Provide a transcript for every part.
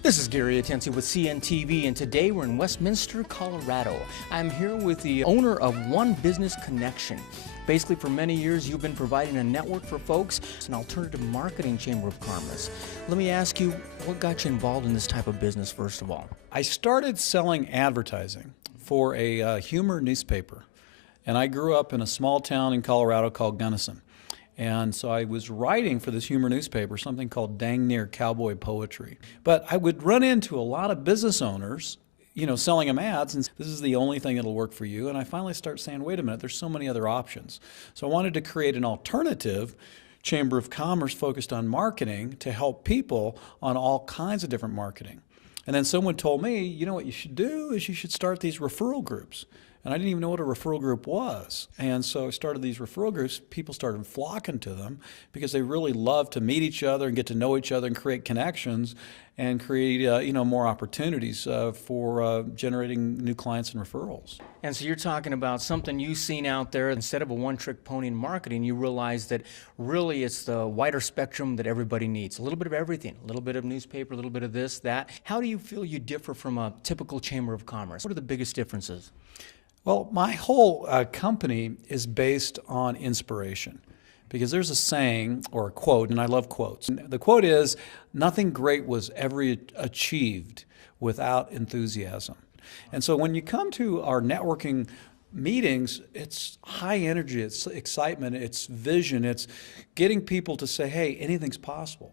This is Gary Atensi with CNTV, and today we're in Westminster, Colorado. I'm here with the owner of One Business Connection. Basically, for many years, you've been providing a network for folks, an alternative marketing chamber of commerce. Let me ask you, what got you involved in this type of business, first of all? I started selling advertising for a humor newspaper, and I grew up in a small town in Colorado called Gunnison. And so I was writing for this humor newspaper, something called Dang Near Cowboy Poetry. But I would run into a lot of business owners, selling them ads, and this is the only thing that'll work for you. And I finally start saying, wait a minute, there's so many other options. So I wanted to create an alternative chamber of commerce focused on marketing to help people on all kinds of different marketing. And then someone told me, you know what you should do is you should start these referral groups. And I didn't even know what a referral group was. And so I started these referral groups. People started flocking to them because they really love to meet each other and get to know each other and create connections and create more opportunities for generating new clients and referrals. And so you're talking about something you've seen out there. Instead of a one-trick pony in marketing, you realize that really it's the wider spectrum that everybody needs. A little bit of everything, a little bit of newspaper, a little bit of this, that. How do you feel you differ from a typical chamber of commerce? What are the biggest differences? Well, my whole company is based on inspiration, because there's a saying or a quote, and I love quotes. The quote is, nothing great was ever achieved without enthusiasm. And so when you come to our networking meetings, it's high energy, it's excitement, it's vision, it's getting people to say, hey, anything's possible.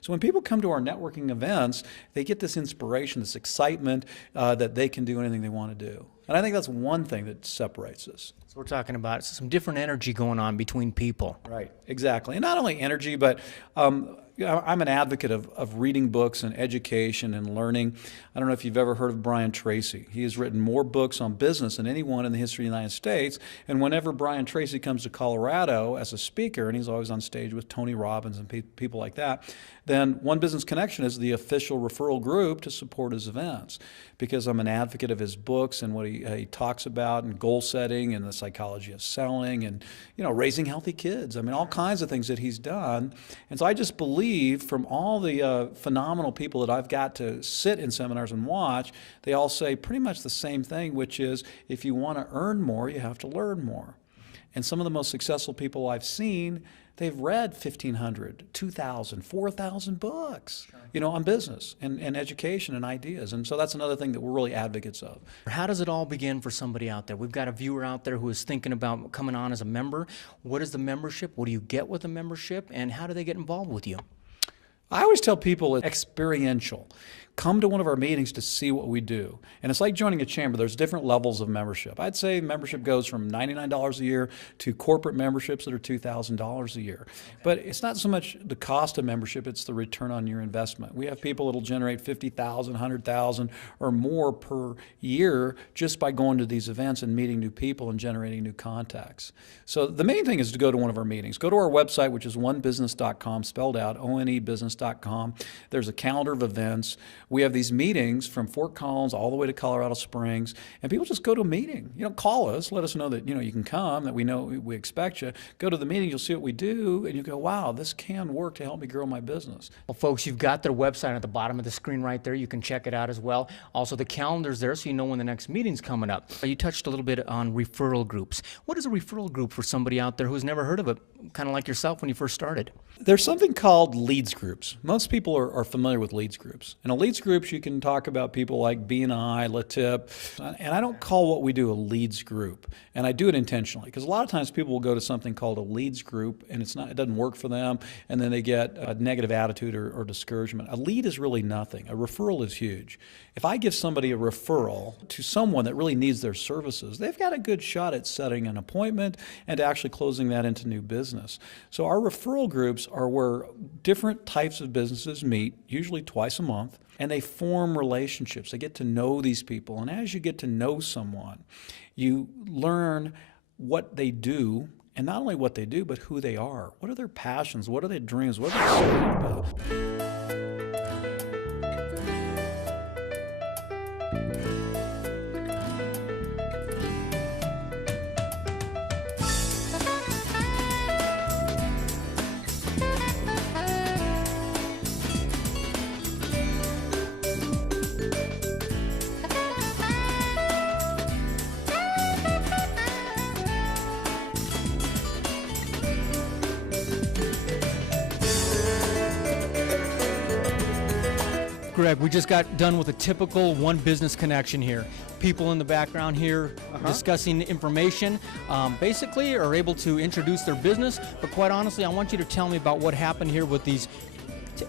So when people come to our networking events, they get this inspiration, this excitement that they can do anything they want to do. And I think that's one thing that separates us. So we're talking about some different energy going on between people. Right, exactly. And not only energy, but I'm an advocate of reading books and education and learning. I don't know if you've ever heard of Brian Tracy. He has written more books on business than anyone in the history of the United States. And whenever Brian Tracy comes to Colorado as a speaker, and he's always on stage with Tony Robbins and people like that, then One Business Connection is the official referral group to support his events, because I'm an advocate of his books and what he talks about, and goal setting and the psychology of selling and raising healthy kids. I mean, all kinds of things that he's done. And so I just believe from all the phenomenal people that I've got to sit in seminars and watch, they all say pretty much the same thing, which is if you want to earn more, you have to learn more. And some of the most successful people I've seen, they've read 1,500, 2,000, 4,000 books, on business and education and ideas. And so that's another thing that we're really advocates of. How does it all begin for somebody out there? We've got a viewer out there who is thinking about coming on as a member. What is the membership? What do you get with a membership? And how do they get involved with you? I always tell people it's experiential. Come to one of our meetings to see what we do. And it's like joining a chamber. There's different levels of membership. I'd say membership goes from $99 a year to corporate memberships that are $2,000 a year. But it's not so much the cost of membership, it's the return on your investment. We have people that'll generate $50,000, $100,000 or more per year just by going to these events and meeting new people and generating new contacts. So the main thing is to go to one of our meetings. Go to our website, which is onebusiness.com, spelled out, onebusiness.com. There's a calendar of events. We have these meetings from Fort Collins all the way to Colorado Springs, and people just go to a meeting. Call us, let us know that you can come, that we know we expect you. Go to the meeting, you'll see what we do, and you go, wow, this can work to help me grow my business. Well, folks, you've got their website at the bottom of the screen right there. You can check it out as well. Also, the calendar's there so you know when the next meeting's coming up. You touched a little bit on referral groups. What is a referral group for somebody out there who's never heard of it, kind of like yourself when you first started? There's something called leads groups. Most people are familiar with leads groups. In a leads groups, you can talk about people like BNI, LaTip, and I don't call what we do a leads group. And I do it intentionally, because a lot of times people will go to something called a leads group and it doesn't work for them, and then they get a negative attitude or discouragement. A lead is really nothing. A referral is huge. If I give somebody a referral to someone that really needs their services, they've got a good shot at setting an appointment and actually closing that into new business. So our referral groups are where different types of businesses meet, usually twice a month, and they form relationships. They get to know these people. And as you get to know someone, you learn what they do, and not only what they do, but who they are. What are their passions? What are their dreams? What are they excited about? Greg, we just got done with a typical One Business Connection here. People in the background here discussing information, basically are able to introduce their business, but quite honestly, I want you to tell me about what happened here with these.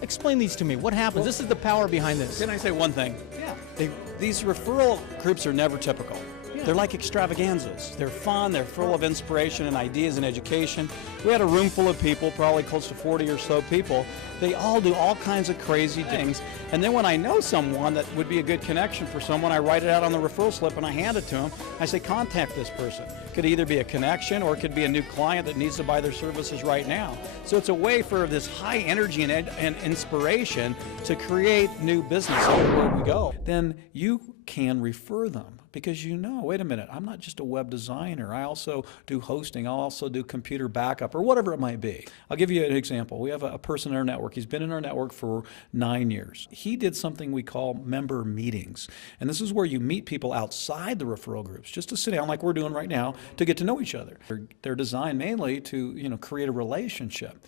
Explain these to me. What happens? Well, this is the power behind this. Can I say one thing? Yeah. These referral groups are never typical. Yeah. They're like extravaganzas. They're fun, they're full of inspiration and ideas and education. We had a room full of people, probably close to 40 or so people. They all do all kinds of crazy things. And then when I know someone that would be a good connection for someone, I write it out on the referral slip and I hand it to them. I say, contact this person. Could either be a connection or it could be a new client that needs to buy their services right now. So it's a way for this high energy and inspiration to create new business everywhere we go. Then you can refer them. Because you know, wait a minute, I'm not just a web designer. I also do hosting. I'll also do computer backup or whatever it might be. I'll give you an example. We have a person in our network. He's been in our network for 9 years. He did something we call member meetings. And this is where you meet people outside the referral groups, just to sit down like we're doing right now to get to know each other. They're designed mainly to create a relationship.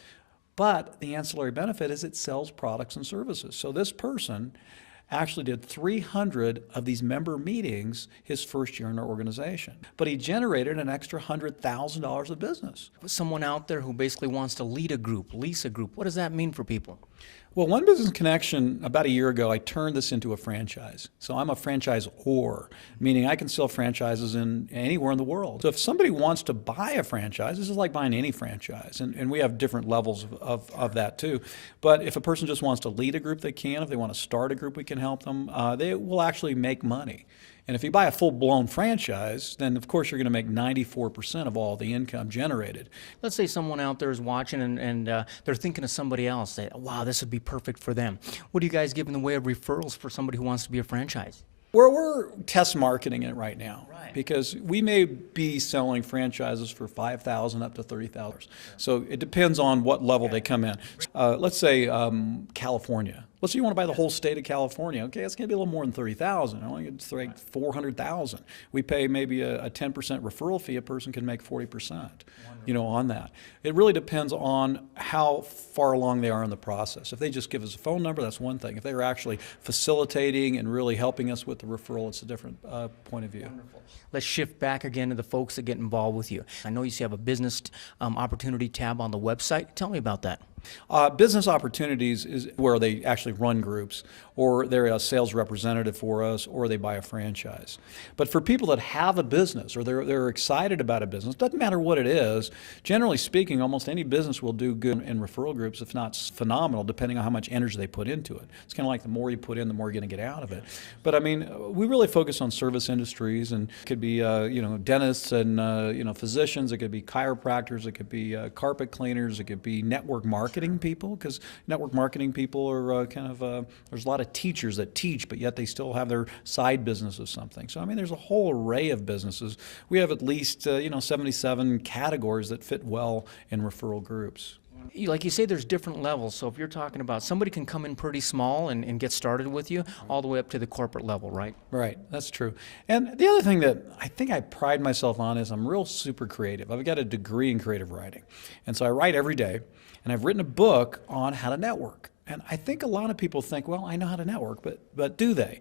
But the ancillary benefit is it sells products and services. So this person actually did 300 of these member meetings his first year in our organization. But he generated an extra $100,000 of business. Someone out there who basically wants to lead a group, lease a group, what does that mean for people? Well, One Business Connection, about a year ago, I turned this into a franchise. So I'm a franchisor, meaning I can sell franchises in anywhere in the world. So if somebody wants to buy a franchise, this is like buying any franchise, and we have different levels of that too. But if a person just wants to lead a group, they can. If they want to start a group, we can help them. They will actually make money. And if you buy a full-blown franchise, then of course you're going to make 94% of all the income generated. Let's say someone out there is watching and they're thinking of somebody else. Say, wow, this would be perfect for them. What do you guys give in the way of referrals for somebody who wants to be a franchise? We're test marketing it right now, because we may be selling franchises for $5,000 up to $30,000. So it depends on what level they come in. Let's say California. Let's say you want to buy the whole state of California. Okay, it's going to be a little more than $30,000. Only it's like $400,000. We pay maybe a 10% referral fee. A person can make 40%. On that. It really depends on how far along they are in the process. If they just give us a phone number, that's one thing. If they are actually facilitating and really helping us with the referral, it's a different point of view. Wonderful. Let's shift back again to the folks that get involved with you. I know you have a business opportunity tab on the website. Tell me about that. Business opportunities is where they actually run groups, or they're a sales representative for us, or they buy a franchise. But for people that have a business, or they're excited about a business, doesn't matter what it is, generally speaking, almost any business will do good in referral groups, if not phenomenal, depending on how much energy they put into it. It's kind of like the more you put in, the more you're going to get out of it. But I mean, we really focus on service industries, and it could be dentists and physicians, it could be chiropractors, it could be carpet cleaners, it could be network marketing people, because network marketing people are there's a lot of teachers that teach, but yet they still have their side business of something. So I mean, there's a whole array of businesses. We have at least 77 categories that fit well in referral groups. Like you say, there's different levels. So if you're talking about somebody can come in pretty small and get started with you all the way up to the corporate level, right? Right, that's true. And the other thing that I think I pride myself on is I'm real super creative. I've got a degree in creative writing. And so I write every day, and I've written a book on how to network. And I think a lot of people think, well, I know how to network, but do they?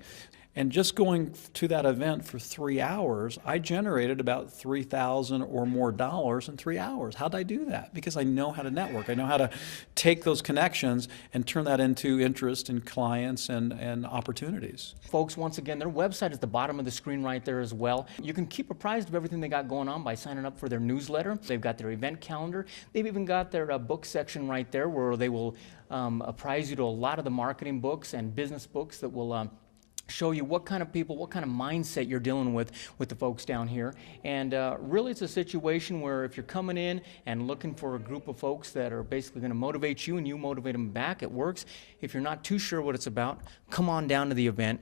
And just going to that event for 3 hours, I generated about $3,000 or more in 3 hours. How'd I do that? Because I know how to network. I know how to take those connections and turn that into interest in clients and opportunities. Folks, once again, their website is at the bottom of the screen right there as well. You can keep apprised of everything they got going on by signing up for their newsletter. They've got their event calendar. They've even got their book section right there where they will apprise you to a lot of the marketing books and business books that will show you what kind of people, what kind of mindset you're dealing with the folks down here. And really it's a situation where if you're coming in and looking for a group of folks that are basically going to motivate you and you motivate them back, it works. If you're not too sure what it's about, come on down to the event.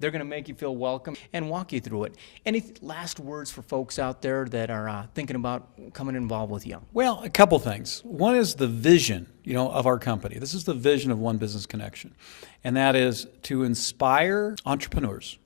They're going to make you feel welcome and walk you through it. Any last words for folks out there that are thinking about coming involved with you? Well, a couple things. One is the vision, of our company. This is the vision of One Business Connection, and that is to inspire entrepreneurs,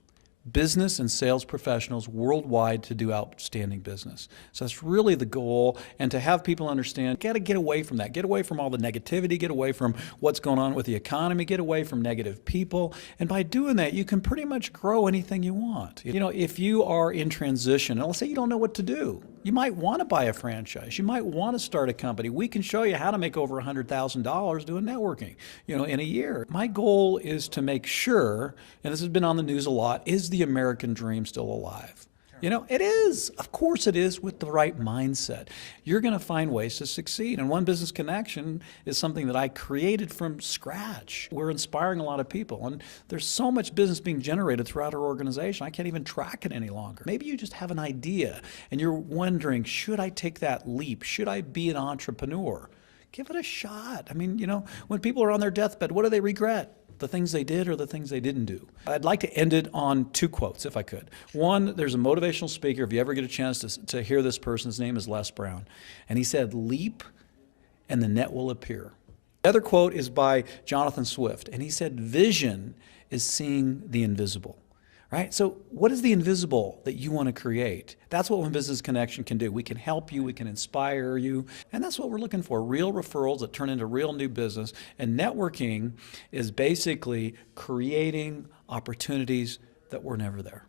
business and sales professionals worldwide to do outstanding business. So that's really the goal, and to have people understand, got to get away from that. Get away from all the negativity, get away from what's going on with the economy, get away from negative people. And by doing that, you can pretty much grow anything you want. You know, if you are in transition, and let's say you don't know what to do, you might want to buy a franchise. You might want to start a company. We can show you how to make over $100,000 doing networking, in a year. My goal is to make sure, and this has been on the news a lot, is the American dream still alive? It is. Of course it is, with the right mindset. You're going to find ways to succeed. And One Business Connection is something that I created from scratch. We're inspiring a lot of people. And there's so much business being generated throughout our organization, I can't even track it any longer. Maybe you just have an idea and you're wondering, should I take that leap? Should I be an entrepreneur? Give it a shot. I mean, when people are on their deathbed, what do they regret? The things they did or the things they didn't do. I'd like to end it on 2 quotes, if I could. One, there's a motivational speaker. If you ever get a chance to hear this person's name is Les Brown. And he said, leap and the net will appear. The other quote is by Jonathan Swift. And he said, vision is seeing the invisible. Right? So what is the invisible that you want to create? That's what One Business Connection can do. We can help you, we can inspire you, and that's what we're looking for, real referrals that turn into real new business. And networking is basically creating opportunities that were never there.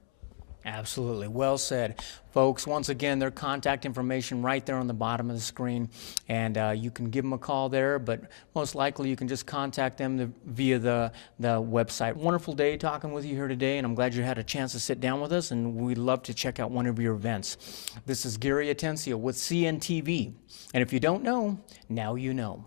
Absolutely. Well said. Folks, once again, their contact information right there on the bottom of the screen, and you can give them a call there, but most likely you can just contact them via the website. Wonderful day talking with you here today, and I'm glad you had a chance to sit down with us, and we'd love to check out one of your events. This is Gary Atencio with CNTV, and if you don't know, now you know.